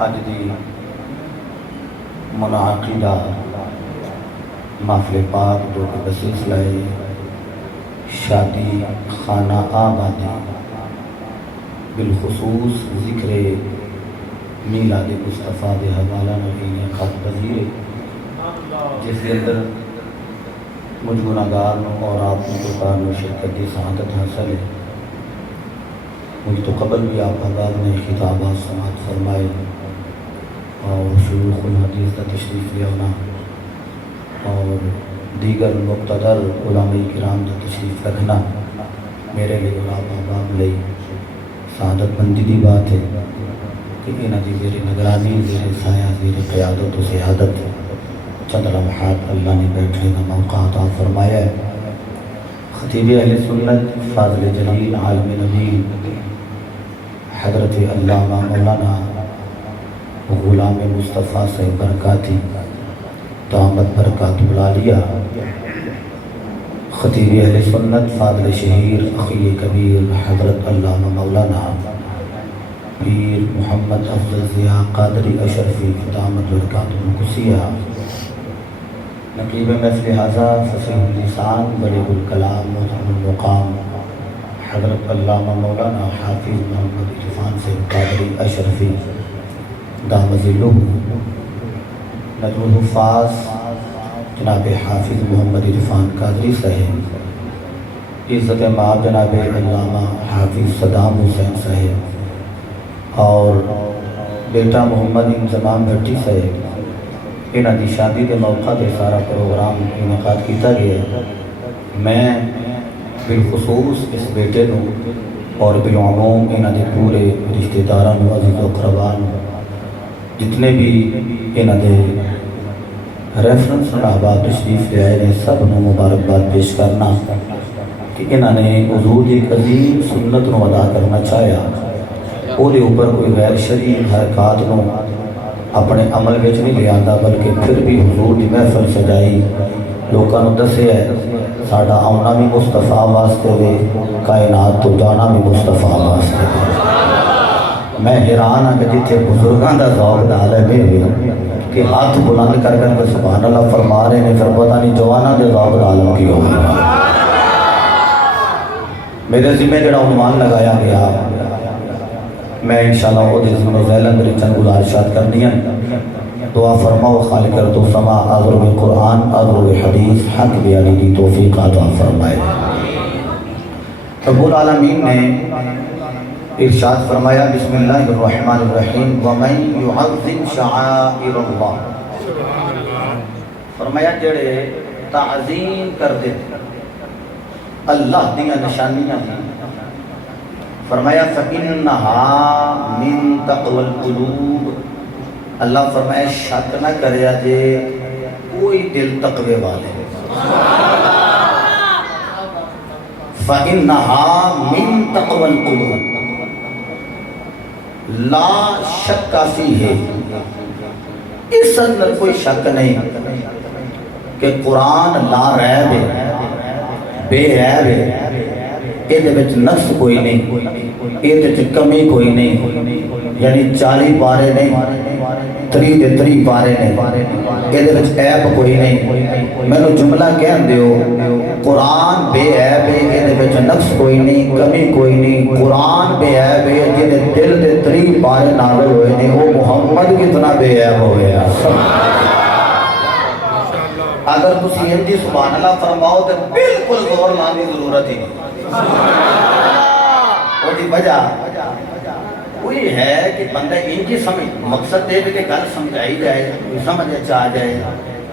اج دی منعقدہ محفل پاک جو کہ بسلسلہ شادی خانہ آبادی بالخصوص ذکر میلاد مصطفیٰ دے حوالہ نبی خط پذیر جس کے اندر مجھ گناہگار اور آپ کو کار میں شرکت کی سعادت حاصل ہے۔ مجھ تو قبل بھی آپ حضرات نے خطابات سماعت فرمائے اور شیوخ الحدیث کا تشریف لے آنا اور دیگر مقتدر علماء کرام کا تشریف رکھنا میرے لیے اور آپ احباب لئی سعادت مندی دی بات ہے کہ انہاں دی زیر نگرانی زیر سایہ زیر قیادت و سیادت چند لمحات اللہ نے بیٹھنے کا موقع عطا فرمایا ہے۔ خطیب اہل سنت فاضل جلیل عالم نبی حضرت علامہ مولانا غلام مصطفیٰ سے برکاتی دامت برکات العالیہ خطیب اہل سنت فاضل شہیر اخی کبیر حضرت علامہ مولانا پیر محمد افضل ضیاء قادری اشرفی دامت برکات القدسیہ نقیب محفل ھذا فصیح اللسان بلیغ الکلام محترم المقام حضرت علامہ مولانا حافظ محمد عرفان سے قادری اشرفی دام ذلہ نجم الحفاظ جناب حافظ محمد عرفان قادری صاحب عزت مآب جناب علامہ حافظ صدام حسین صاحب اور بیٹا محمد انضمام بھٹی صاحب انہاں دی شادی کے موقع پہ سارا پروگرام انعقاد کیتا گیا ہے۔ میں بالخصوص اس بیٹے نو اور بالعموم انہاں دے پورے رشتہ داراں نو عزیز و اقربان جتنے بھی انہاں دے ریفرنس احباب تشریف لے آئے ہیں سب نو مبارکباد پیش کرنا کہ انہاں نے حضور دی عظیم سنت نو ادا کرنا چاہیا او دے اوپر کوئی غیر شرعی حرکات نو اپنے عمل وچ نہیں لے آندا بلکہ پھر بھی حضور دی محفل سجائی لوکاں نو دسیا ہے ساڈا آنا بھی مصطفیٰ واسطے دے کائنات تو جانا بھی مصطفیٰ واسطے دے۔ میں حیران ہاں کہ جتھے بزرگاں دا ذوق نال ہے کہ ہاتھ بلند کر کے سبحان اللہ فرما رہے ہیں پھر پتہ نہیں جواناں دے ذوق نال کی ہوگا۔ میرے ذمہ جڑا عنوان لگایا گیا میں انشاءاللہ وہ دے ذمہ ذیل اندر چند گزارشات کرنی ہیں۔ دعا فرماؤ خالق کر تو سما آذر بالقرآن آذر بالحدیث حق بیانی کی توفیق عطا فرمائے۔ رب العالمین نے ارشاد فرمایا بسم اللہ الرحمن الرحیم وَمَن يُعَظِّمْ شَعَائِرَ اللَّهِ فرمایا جڑے تعظیم کر دے اللہ دیاں نشانیاں ہیں فرمایا فَإِنَّهَا مِن تَقْوَى الْقُلُوبِ اللہ فرمایا شک نہ کریا جے کوئی دل تقوی والے فَإِنَّهَا مِن تَقْوَى الْقُلُوبِ لا شک فیہ اس اندر کوئی شک نہیں کہ قرآن لا ریب ہے بے ریب ہے یہ وچ نقص کوئی نہیں یہ کمی کوئی نہیں یعنی 40 پارے نہیں 30 پارے نہیں یہ عیب کوئی نہیں میں جملہ کہن دیو قرآن بے عیب ہے یہ نقص کوئی نہیں کمی کوئی نہیں قرآن بے عیب ہے جن دل دے 30 پارے نازل ہوئے نہیں وہ محمد کتنا بے عیب ہوئے اگر تسی انجی سبحان اللہ فرماؤ تو بالکل غور لانے ضرورت ہی نہیں وہ دی وجہ وہی ہے کہ بندہ ان کی سمجھ مقصد دے کہ گل سمجھائی جائے سمجھ چاہ جائے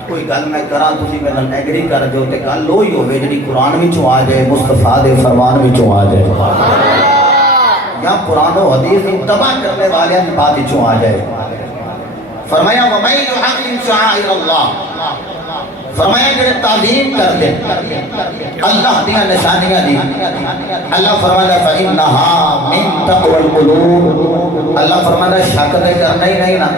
کوئی گل میں کرا تسی میں ایگری کر دو تے گل لو ہی ہوئے جڑی قرآن وچوں آ جائے مصطفیٰ دے فرمان وچوں آ جائے یا قرآن و حدیث کی تباہ کرنے والے کی بات وچوں آ جائے فرمایا وَمَن يُعَظِّمْ شَعَائِرَ اللَّهِ فرمایا کہ تعظیم کر دے اللہ دیا نشانیاں دی اللہ فرمایا فإنها من تقوى القلوب اللہ فرمایا شک دے کرنا ہی نہیں نا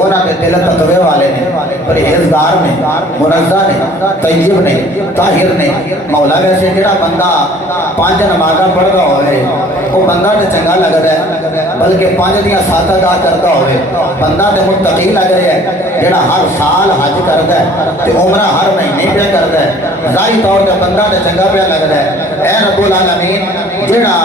اونا کے دل تقوی والے نے پرہیزگار نے منزہ نے طیب نے طاہر نے مولا ویسے جڑا بندہ 5 نمازاں پڑھدا ہوئے وہ بندہ تے چنگا لگ رہا ہے بلکہ 5 دیاں 7 ادا کردا ہوئے بندہ تے متقی لگ رہا ہے جڑا ہر سال حج کردا ہے تے عمرہ ہر مہینے پہ کردا ہے ظاہری طور تے بندہ تے چنگا پیا لگ رہا ہے اے رب العالمین جڑا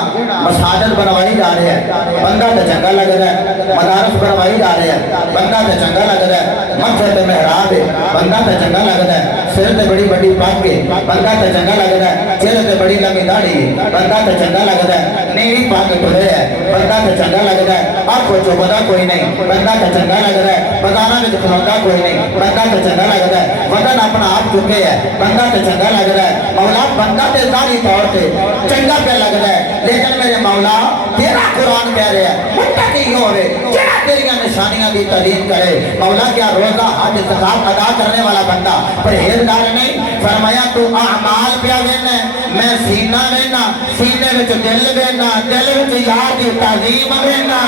مساجد بنوائی جا رہا ہے بندہ تے چنگا لگ رہا ہے مدارس بنوائی جا رہے ہیں بندہ تے چنگا لگ رہا ہے مسجد محراب ہے بندہ تے چنگا لگ رہا ہے سر تے بڑی بڑی پگ ہے بندہ تے چنگا لگ رہا ہے چہرے تے بڑی لمبی داڑھی ہے بندہ تے چنگا لگ رہا ہے نیوی پگ ٹھڑے ہے بندہ تے چنگا لگ رہا ہے آپ کو چوبدا کوئی نہیں بندہ تے چنگا لگ رہا ہے بازاراں وچ کھلوتا کوئی نہیں بندہ تے چنگا لگ رہا ہے وطن اپنا آپ چکے ہے بندہ تے چنگا لگ رہا ہے مولا بندہ تے ظاہری طور تے چنگا پہ لگ رہا ہے لیکن میرے مولا تیرا قرآن کہہ رہا ہے متقی ہوئے جڑا تیریاں نشانیاں دی تعلیم کرے مولا کیا روزہ حج زکات ادا کرنے والا بندہ پرہیزگار نہیں فرمایا تو اعمال پیا وینا میں سینہ وینا سینے وچ دل وینا دل وچ یار دی تعظیم وینا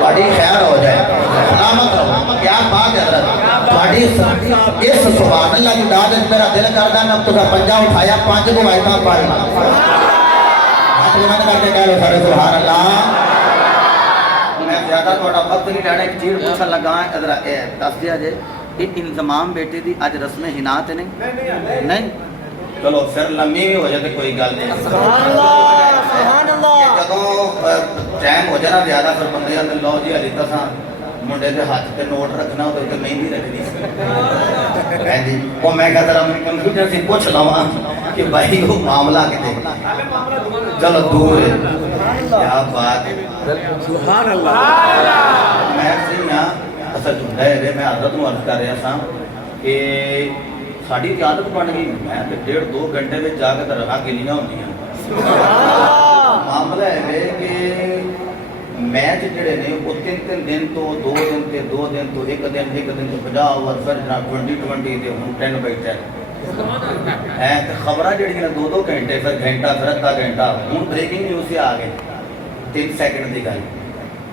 بڑی خیر ہو جائے سلامت رہو کیا بات ہے حضرت بڑی اس سبحان اللہ کی داد میرا دل کردا میں تو پنجا اٹھایا 5 کو آیتاں پڑھنا ہاتھ بلند کر کے کہہ لو سارے سبحان اللہ میں زیادہ تھوڑا وقت نہیں لینا ایک چیز پوچھن لگا ادھر دس دیا جے یہ انضمام بیٹے دی اج رسم ہنا تے نہیں چلو پھر لمبی بھی ہو جائے کوئی گل نہیں سبحان اللہ سبحان اللہ جدوں ٹائم ہو جانا زیادہ پھر بندے نے لو جی علی تساں منڈے دے ہاتھ تے نوٹ رکھنا ہوے تے مہندی رکھنی ہے جی او میں کہتا رہا میں کمپیوٹر سے پوچھ لواں کہ بھائی وہ معاملہ کتے چلو دور ہے کیا بات ہے سبحان اللہ میں سی ہاں اصل جو ہے میں حضرت نو عرض کر رہا تھا کہ ساڈی تے عادت بن گئی میں تے 1.5-2 گھنٹے وچ جا کے تے رہا گلیاں ہوندیاں معاملہ ہے کہ میچ جڑے نے وہ 3 دن تو 2 دن تے 2 دن تو 1 دن تو 50 اوور پھر جناب 20 تے ہن 10 بیٹھا ہے تے خبراں جڑیاں 2-2 گھنٹے پھر گھنٹہ پھر آدھا گھنٹہ ہن بریکنگ نیوز سے آ گئے 3 سیکنڈ دی گل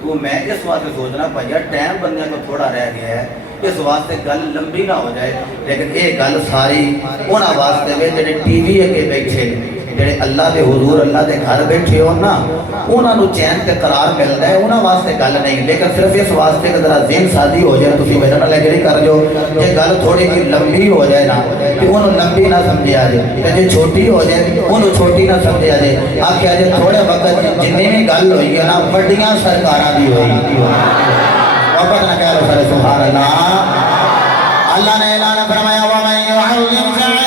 تو میں اس واسطے سوچنا پیا ٹائم بندیاں کو تھوڑا رہ گیا ہے اس واسطے گل لمبی نہ ہو جائے لیکن یہ گل ساری انہاں واسطے میں جڑے ٹی وی اگے بیٹھے جڑے اللہ دے حضور اللہ دے گھر بیٹھے ہو نا انہاں نو چین تے قرار ملدا ہے انہاں واسطے گل نہیں لیکن صرف اس واسطے کہ ذرا ذہن سازی ہو جائے تسی وجہ نہ لگری کر جو جے گل تھوڑی جی لمبی ہو جائے نا تے اونوں لمبی نہ سمجھیا جائے تے جے چھوٹی ہو جائے اونوں چھوٹی نہ سمجھیا جائے آکھیا جے تھوڑے وقت جتنی بھی گل ہوئی ہے نا بڑیاں سرکاراں دی ہوئی وقت نہ کہہ لو سارے سبحان اللہ اللہ نے اعلان فرمایا وَمَن يُعَظِّمْ شَعَائِرَ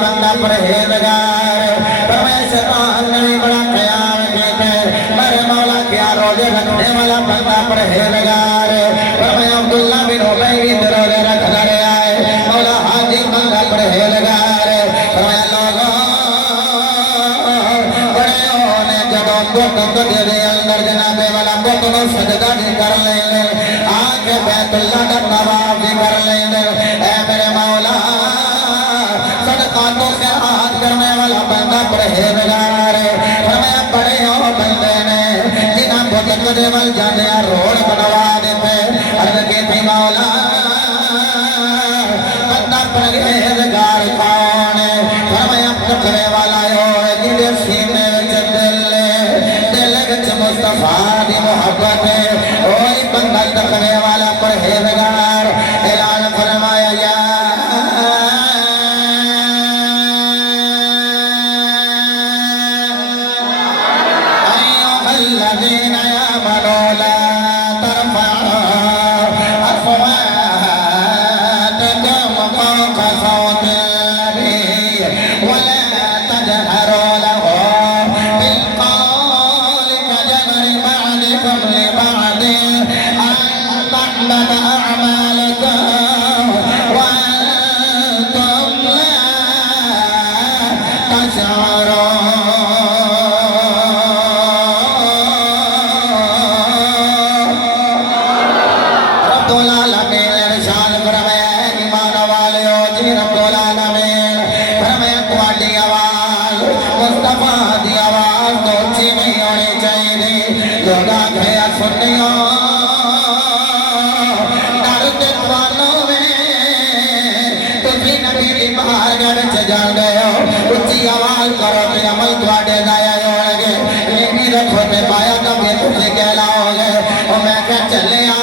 بندہ پرہیزگار فرمایا شیطان نے بڑا قیام کیتے میرے مولا کیا روزے رکھنے والا بندہ پرہیزگار فرمایا عبداللہ بن ابی بن روزے رکھ رہے آئے مولا حاجی بندہ پرہیزگار فرمایا لوگوں بڑے ہونے جدوں بت دے اندر جناب والا بت نو سجدہ بھی کر لیں آ کے بیت اللہ دا طواف بھی کر لیں اے میرے مولا صدقاتوں سے ہاتھ کرنے والا بندہ پرہیزگار فرمایا بڑے ہو بندے نے جنہاں بت دے ول جاندے روڑ بنوا دیتے عرض کیتی مولا بندہ پرہیزگار کون ہے فرمایا تقوی والا ہوئے جدے سینے وچ دل وچ مصطفیٰ دی محبت ہے وہی بندہ تقوی والا پرہیزگار اعلان فرمایا یا الذين آمنوا لا ترفعوا سارے عمل تواڈے ضائع ہون گے نیکی رکھو تے پایا کبھی تسی کہلاؤ گے او میں کہ چلیا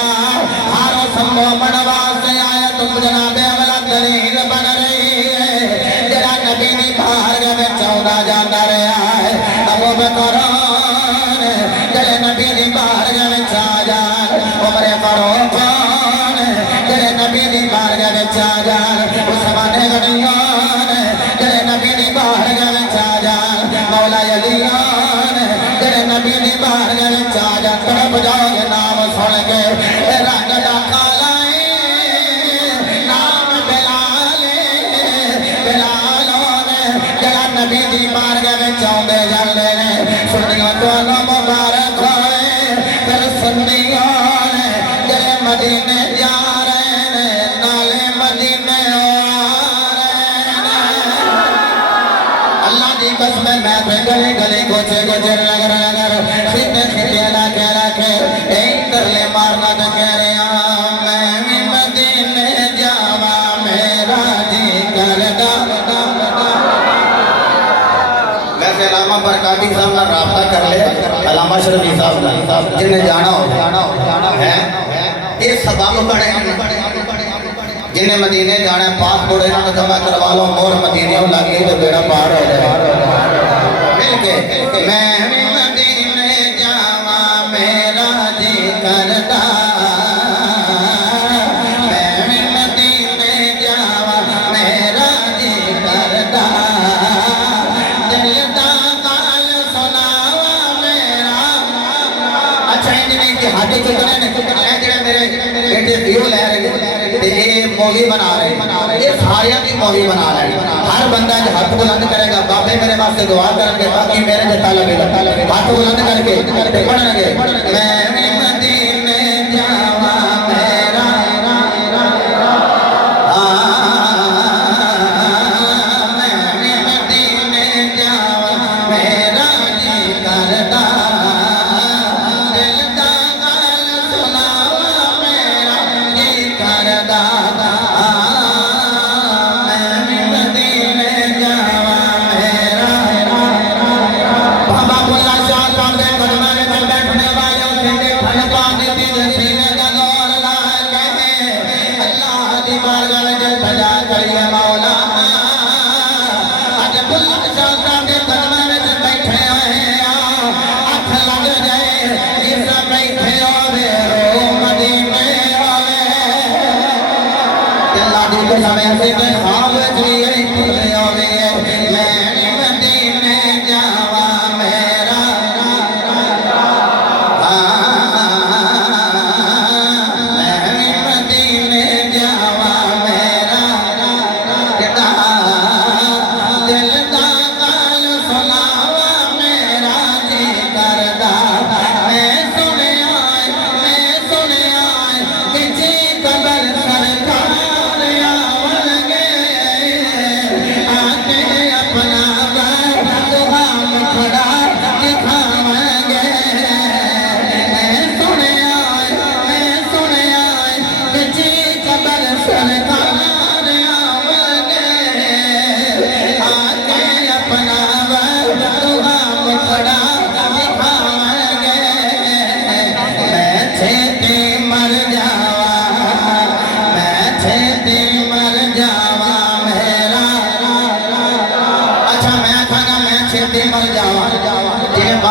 ہارو سمو بڑواسے آیا تم جناب اگلا دلیل بن رہی ہے جڑا نبی دی بارگاہ وچ آوندا جاندا رہیا ہے ابو بکر جڑے نبی دی بارگاہ وچ آ جان عمر فاروق جڑے نبی دی بارگاہ وچ آ جان عثمان غنی جڑے نبی دی بارگاہ وچ آ جان مولا علی جڑے نبی دی بارگاہ وچ آ جان تڑپ جاؤ گے نام سن کے رنگ دا کالا نام بلال بلال جڑا نبی دی بارگاہ وچ آوندے جاندے نے سنیاں تو مبارک ہوئے پھر سنیاں جڑے مدینے جا رہے نے نالے مدینے اللہ دی قسم میں تے گلے گلے گوچے گجر لگر لگر خطے خطے علاقے علاقے ایک ترلے مارنا تو کہہ رہے ہیں میں بھی مدینے جاوا میرا جی کردا ویسے علامہ برکاتی صاحب کا رابطہ کر لے علامہ شرفی صاحب جنہیں جانا ہو ہے یہ سبب بڑے جنہیں مدینے جانا ہے پاسپورٹ انہوں نے جمع کروا لو مور مدینے لگی تو بیڑا پار ہو جائے مل کے میں مدینے جاوا میرا جی کردا میں مدینے جاوا میرا جی کردا دل دا قال سناوا میرا اچھا انہیں کہ ہاتھ چکرے نے جڑے میرے بیٹے ویو لے رہے یہ مووی بنا رہے یہ سارے کی مووی بنا رہے ہر بندہ جو ہاتھ بلند کرے گا بابے میرے واسطے دعا کریں گے باقی میرے جتا لگے گا ہاتھ بلند کر کے پڑھیں گے میں مدینے جاوا میرا میں مدینے جاوا میرا جی کردا دل دا قال سناوا میرا جی کردا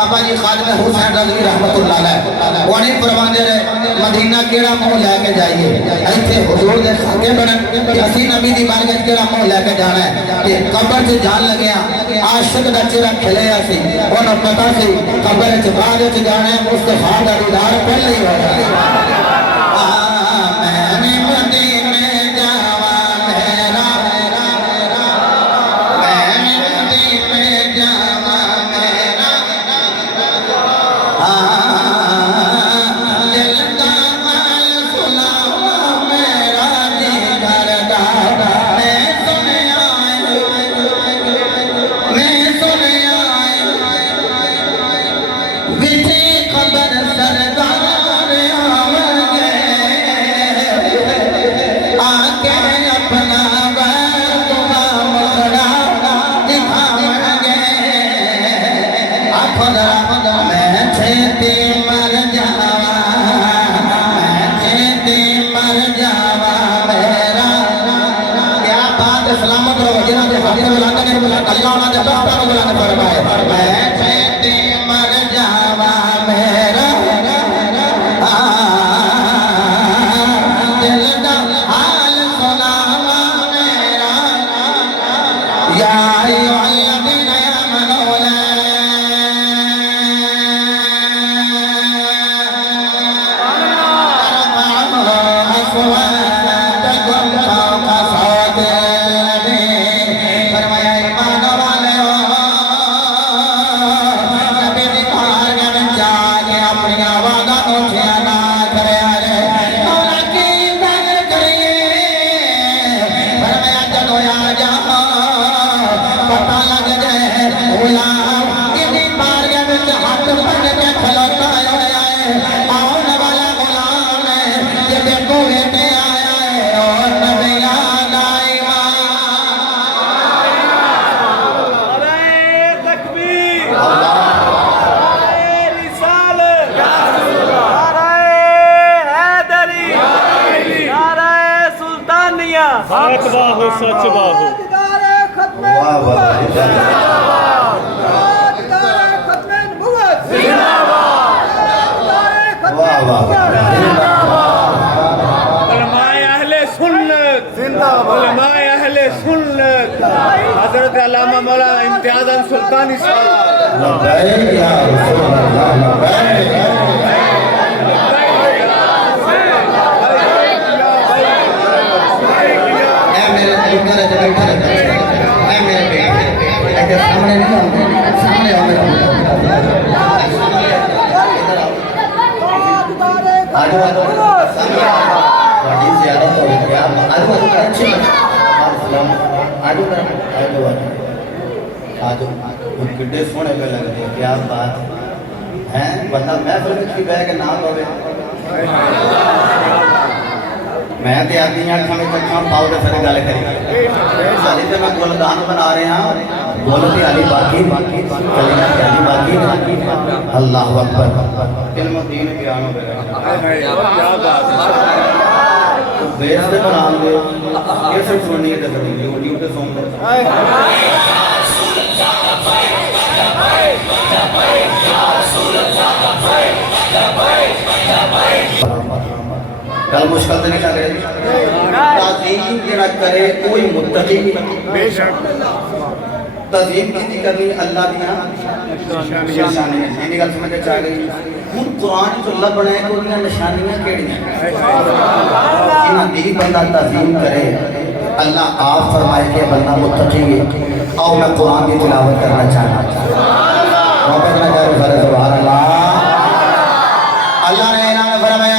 بابا جی خادم حسین رضوی رحمت اللہ علیہ وہی فرماندے رہے مدینہ کیڑا منہ لے کے جائیے ایتھے حضور دے خاکے بنن کہ اسی نبی دی بارگاہ کیڑا منہ لے کے جانا ہے کہ قبر سے جان لگیا عاشق دا چہرہ کھلیا سی انہوں پتہ سی قبر سے بعد وچ جانا ہے مصطفیٰ دا دیدار پہلے ہی ہو جائے خبر سردار خدا میں چھیتی مر جاوا میں چھیتی مر جاوا میرا کیا بات سلامت رہو جنہاں دے حاضر بلاتے ہیں اللہ انہاں دے بختہ بلانے فرمائے میں چھیتی مر جاوا میرا دل دا حال سناوا میرا یا ایوہ الذین آمنوا لا ترفعوا أصواتكم فوق صوت النبی فرمایا ایمان والو نبی دی بارگاہ میں جا کے اپنی آوازاں اٹھیا نہ کرے مولا کی ذکر کریے فرمایا چلو آ جاؤ پتہ لگ جائے غلام کسی بارگاہ میں ہاتھ پکڑ کے کھلوتا ہے آنے والا غلام ہے یہ دیکھو بیٹے آیا ہے اور نبی یاد آئی نعرہ تکبیر، نعرہ رسالت، نعرہ حیدری، نعرہ سلطانیہ، سچ باہو سچ باہو واہ واہ واہ واہ علماء اہل سنت علماء اہل سنت حضرت علامہ مولانا امتیاز سلطانی صاحب لبیک یا رسول اللہ لبیک اے میرے دل کرے جو بیٹھا رہتا ہے اے میرے بیٹے ایسے سامنے نہیں آؤں سامنے آؤں میرا آجو آجو سامنے بڑی زیادت ہو گئی آجو آجو اچھی آجو آجو آجو ان کڈے سونے پہ لگ دے کیا بات ہے بندہ محفل میں کی بہ کے نام ہوئے میں تے آدمی آنکھاں میں چکھاں پاؤ دے پھر گالے کری سالی تے میں گلدان بنا رہے ہیں گولتی علی باقی کلیمہ علی باقی اللہ اکبر علم و دین بیانوں پہ بیس دے بنام دے کیسے سننی ہے جیسے یوٹیوب پہ سن دے کل مشکل سے نہیں لگ رہے تعظیم جنہ کرے کوئی متقی بے شک تعظیم کی کرنی اللہ دیا نشانی ہے یہ گل سمجھ چاہ گئی ہن قرآن جو اللہ بنائے کو انہاں نشانیاں کیڑیاں انہاں دی بندہ تعظیم کرے اللہ آپ فرمائے کہ بندہ متقی ہے اور میں قرآن کی تلاوت کرنا چاہتا ہوں محبت نہ کرو سبحان اللہ اللہ نے اعلان فرمایا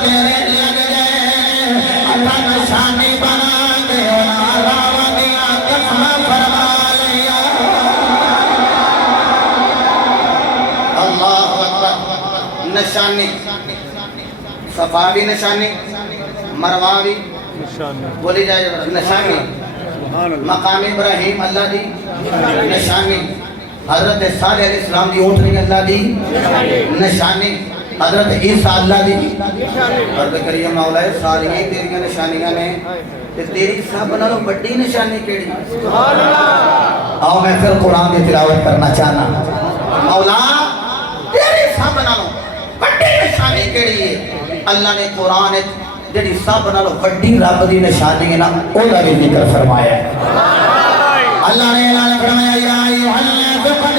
تیرے لگ گئے اللہ نشانی بنا کے راونیا قسم فرما لیا اللہ اکبر نشانی صفا بھی نشانی مروہ بھی بولی جائے نشانی مقام ابراہیم اللہ دی نشانی حضرت صالح علیہ السلام دی اونٹنی اللہ دی نشانی حضرت عیسیٰ اللہ دی اور کریم مولا ساریاں تیریاں نشانیاں نے تیری سب نالوں بڑی نشانی کیڑی آؤ میں پھر قرآن کی تلاوت کرنا چاہنا مولا تیری سب نالوں بڑی نشانی کیڑی ہے اللہ نے قرآن جڑی سب نالوں بڑی رب دی نشانی ہے نا اوہ بھی ذکر فرمایا ہے اللہ نے اعلان فرمایا یا ایھا الناس قد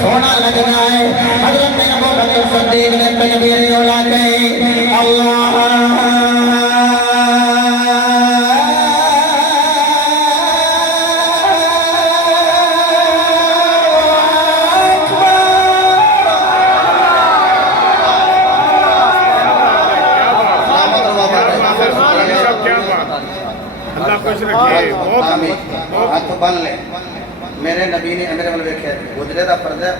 سونا لگ رہا ہے حضرت ابو بکر صدیق نے تکبیر اٹھا کے اللہ ہاتھ بن لے میرے نبی نے میرے والے دیکھا حجرے دا پردہ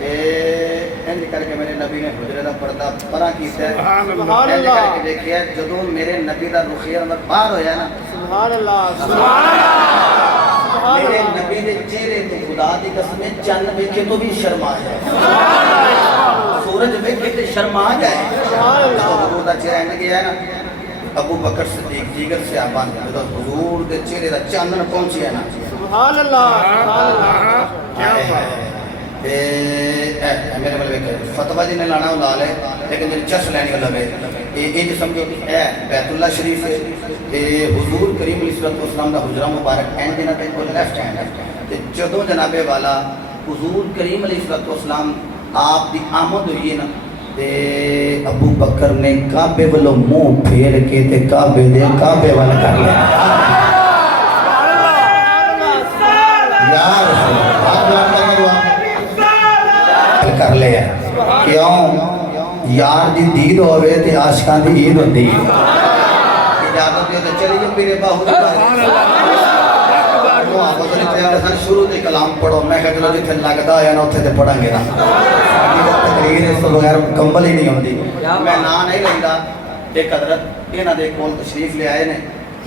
انج کر کے میرے نبی نے حجرے دا پردہ پرا کیتا ہے انج کر کے دیکھیا جدوں میرے نبی دا رخیہ اندر باہر ہویا نا سبحان اللہ سبحان اللہ میرے نبی دے چہرے تے خدا دی قسم چند ویکھے تو بھی شرما جائے سبحان اللہ سورج ویکھے تے شرما جائے سبحان اللہ حضور دا چہرہ انج گیا ہے نا ابو بکر صدیق دیگر سے آبان جدو حضور دے چہرے دا چاندن پہنچی ہے نا سبحان اللہ سبحان اللہ کیا بات میرے ملوے کہ فتوہ جی نے لانا لا لے لیکن میری چس لینی والا بے یہ جو سمجھو کہ اے بیت اللہ شریف ہے حضور کریم علیہ السلام دا حجرہ مبارک اینڈ دینا پہ کو لیفٹ ہینڈ جدو جناب والا حضور کریم علیہ السلام آپ دی آمد ہوئی ہے نا ابو بکر نے کعبے والوں منہ پھیر کے تے کعبے دے کعبے والا کر لیا یار کر لیا کیوں یار دی دید ہوئے تے عاشقان دی عید ہوتی اجازت دیو تے چلی جو میرے باہو دی باری شروع تے کلام پڑھو میں کہا چلو جتھے لگتا ہے نا اتھے تے پڑھیں گے نا تقریر اس تو بغیر مکمل ہی نہیں ہوتی میں نا نہیں لگتا ایک حضرت یہ نہ دے کول تشریف لے آئے نے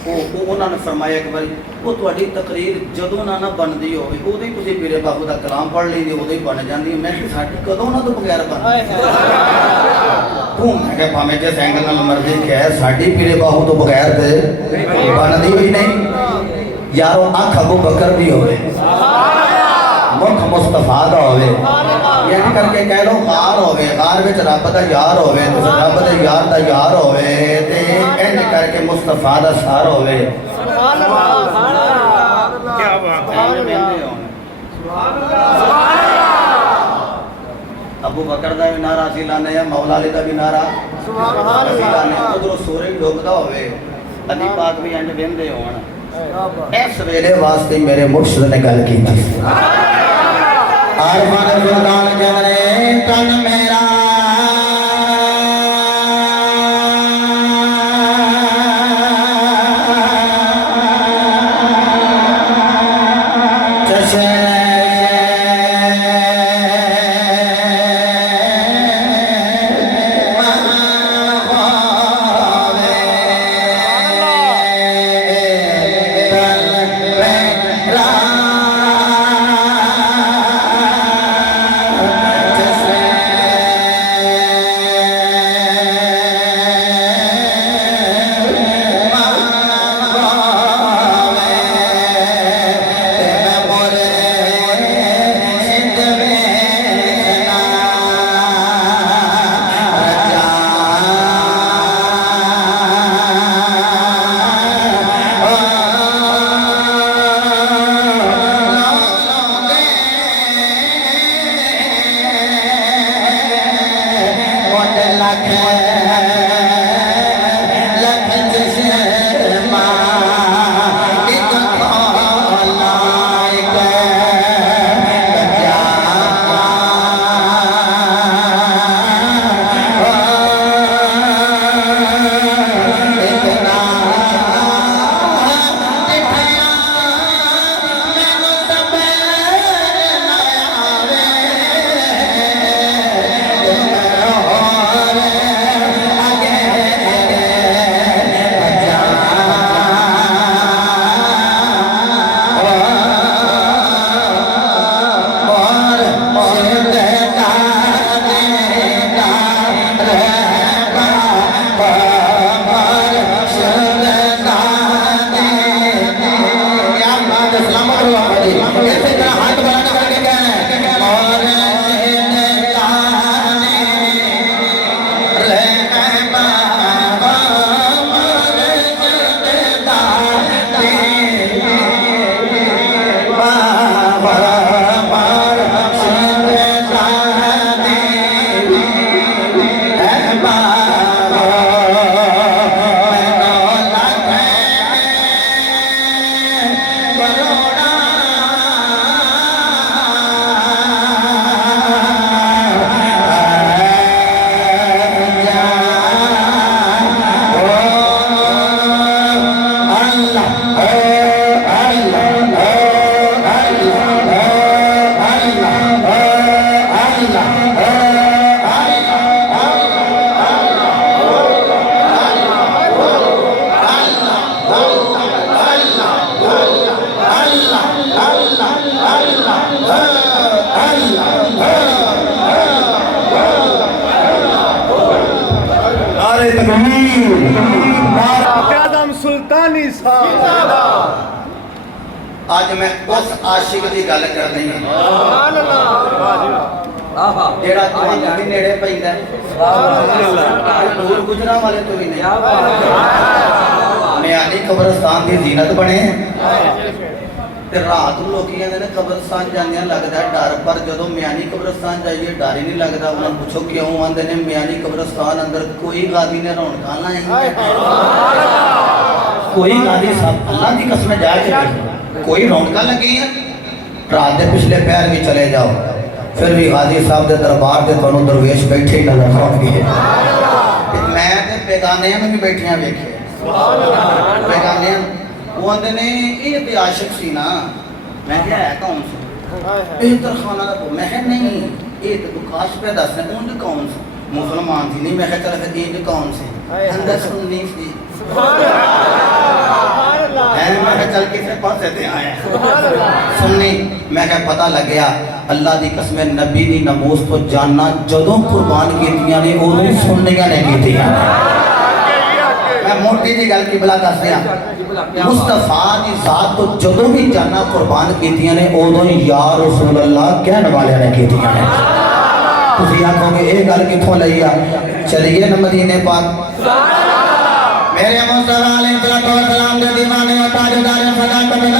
انہوں نے فرمایا کہ بھائی وہ تہاڈی تقریر جدوں نہ بندی ہوئی اودوں ہی تسی میرے باہو دا کلام پڑھ لیندے اودوں ہی بن جاندی میں کہ ساڈی کدوں نہ تو بغیر بن تو میں کہ بھاویں جس اینگل نال مرضی کہ ساڈی میرے باہو تو بغیر تے بندی ہوئی نہیں یارو آنکھ ابو بکر بھی ہوئے مکھ مصطفیٰ دا ہوئے یعنی کر کے کہہ لو غار ہوئے غار وچ رب دا یار ہوئے رب دے یار دا یار ہوئے تے اینج کر کے مصطفیٰ دا سار ہوئے کیا بات ہے ابو بکر دا بھی نعرہ اسی لانے ہیں، مولا علی دا بھی نعرہ اسی لانے ہیں۔ ادھروں سورج ڈوبدا ہوئے ادی پاک بھی انج ویندے ہون، اس ویلے واسطے میرے مرشد نے گل کی تھی آرمان سلطان جانے تن میرا اعظم سلطانی صاحب آج میں اس عاشق دی گل کرنی ہے جیڑا تمہیں بھی نیڑے پیندا ہے دور گجرا والے تو بھی نہیں میانی قبرستان دی زینت بنے تے رات نوں لوکی کہندے نے قبرستان جاندیاں لگدا ہے ڈر، پر جدوں میانی قبرستان جائیے ڈر ہی نہیں لگدا۔ انہاں پوچھو کیوں؟ آندے نے میانی قبرستان اندر کوئی غازی نے رونقاں لائیں، کوئی غازی صاحب اللہ دی قسم جا کے کوئی رونقاں لگی ہیں، رات دے پچھلے پہر بھی چلے جاؤ پھر بھی غازی صاحب دے دربار تے تانوں درویش بیٹھے ہی نظر آؤ گے۔ میں تے بیگانیاں میں بھی بیٹھیاں ویکھے بیگانیاں، وہ آندے نے یہ تے عاشق سی نا، میں کہا ہے کون سا؟ بہتر خانہ دا میں کہا نہیں یہ تو کاش پہ دس ہے اونج کون سا؟ مسلمان تھی نہیں، میں کہا چل پھر یہ کون سے؟ اندر سننی سی میں کہا چل کسے پاسے تے آیا سننی، میں کہا پتہ لگ گیا اللہ دی قسم نبی دی نموز تو جاننا جدوں قربان کیتیاں نے اوہی سننیاں نے کیتیاں۔ میں موٹی جی گل کی بلا دس دیا، مصطفیٰ دی ذات تو جدوں بھی جاننا قربان کیتیاں نے اوہی یا رسول اللہ کہنے والے نے کیتیاں نے۔ تسی آنکھوں گے ایک گل کتھوں لئیا؟ چلیے نا مدینے پاک میرے مصطفیٰ علیہ السلام دے دیوانے ہوتا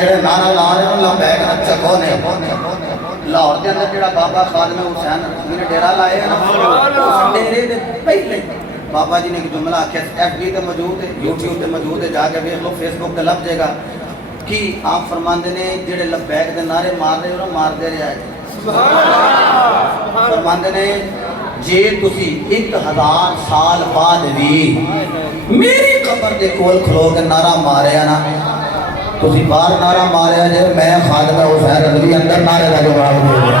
ਜਿਹੜੇ ਨਾਰਾ ਲਾ ਰਹੇ ਹੋ ਲੰਬੈਕ ਚੱਕੋ ਨੇ ਲਾਹੌਰ ਦੇ ਅੰਦਰ ਜਿਹੜਾ ਬਾਬਾ ਖਾਦਮ ਹੁਸੈਨ ਨੇ ਡੇਰਾ ਲਾਇਆ ਨਾ ਉਸ ਡੇਰੇ ਦੇ ਪਹਿਲੇ ਬਾਬਾ ਜੀ ਨੇ ਇੱਕ ਜੁਮਲਾ ਆਖਿਆ FB ਤੇ ਮੌਜੂਦ ਹੈ YouTube ਤੇ ਮੌਜੂਦ ਹੈ ਜਾ ਕੇ ਵੇਖ ਲਓ Facebook ਤੇ ਲੱਭ ਜਾਏਗਾ ਕਿ ਆਪ ਫਰਮਾਉਂਦੇ ਨੇ ਜਿਹੜੇ ਲੰਬੈਕ ਦੇ ਨਾਰੇ ਮਾਰ ਰਹੇ ਹੋ ਨਾ ਮਾਰਦੇ ਰਿਹਾ ਸੁਭਾਨ ਫਰਮਾਉਂਦੇ ਨੇ ਜੇ ਤੁਸੀਂ 1000 ਸਾਲ ਬਾਅਦ ਵੀ ਮੇਰੀ ਕਬਰ ਦੇ ਕੋਲ ਖਲੋ ਕੇ ਨਾਰਾ ਮਾਰਿਆ ਨਾ ਤੁਸੀਂ ਬਾਹਰ ਨਾਰਾ ਮਾਰਿਆ ਜੇ ਮੈਂ ਖਾਦਮ ਹੁਸੈਨ ਰਜ਼ਵੀ ਅੰਦਰ ਨਾਰੇ ਦਾ ਜਵਾਬ ਦੇ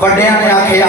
ਵੱਡਿਆਂ ਨੇ ਆਖਿਆ